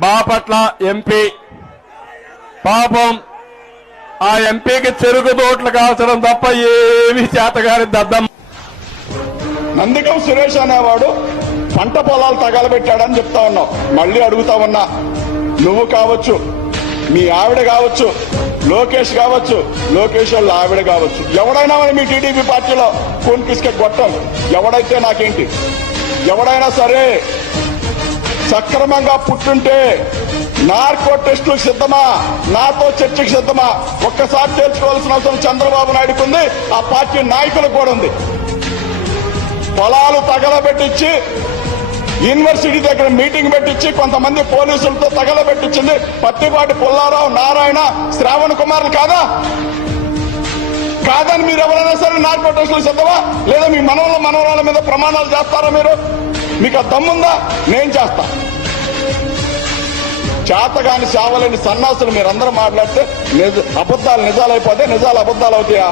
Bapatla MP పాపం ఆ ఎంపీకి చెరుకు తోట్లు కాల్చడం తప్ప ఏమీ చేతగాని దద్దం. నందిగం సురేష్ అనేవాడు పంట పొలాలు తగలబెట్టాడని చెప్తా ఉన్నావు. మళ్ళీ అడుగుతా ఉన్నా, నువ్వు కావచ్చు, మీ ఆవిడ కావచ్చు, లోకేష్ కావచ్చు, లోకేష్ వాళ్ళ ఆవిడ కావచ్చు, ఎవడైనా మీ టీడీపీ పార్టీలో కూన్ కిస్కెట్ గొట్టం ఎవడైతే నాకేంటి, ఎవడైనా సరే సక్రమంగా పుట్టుంటే నార్కో టెస్టులకు సిద్ధమా, నాతో చర్చకు సిద్ధమా, ఒక్కసారి తెలుసుకోవాల్సిన అవసరం చంద్రబాబు నాయుడుకు ఉంది, ఆ పార్టీ నాయకులకు కూడా ఉంది. పొలాలు తగలబెట్టించి యూనివర్సిటీ దగ్గర మీటింగ్ పెట్టించి కొంతమంది పోలీసులతో తగలబెట్టించింది పత్తిపాటి పుల్లారావు, నారాయణ, శ్రావణ్ కుమార్లు కాదని మీరు ఎవరైనా సరే నార్కో టెస్టులకు సిద్ధమా? లేదా మీ మనవరాల మీద ప్రమాణాలు చేస్తారా? మీకు ఆ దమ్ముందా? నేను చేస్తా. చేతగాని చావలేని సన్నాసులు మీరందరూ మాట్లాడితే అబద్దాలు నిజాలైపోతే నిజాలు అబద్దాలు అవుతాయా?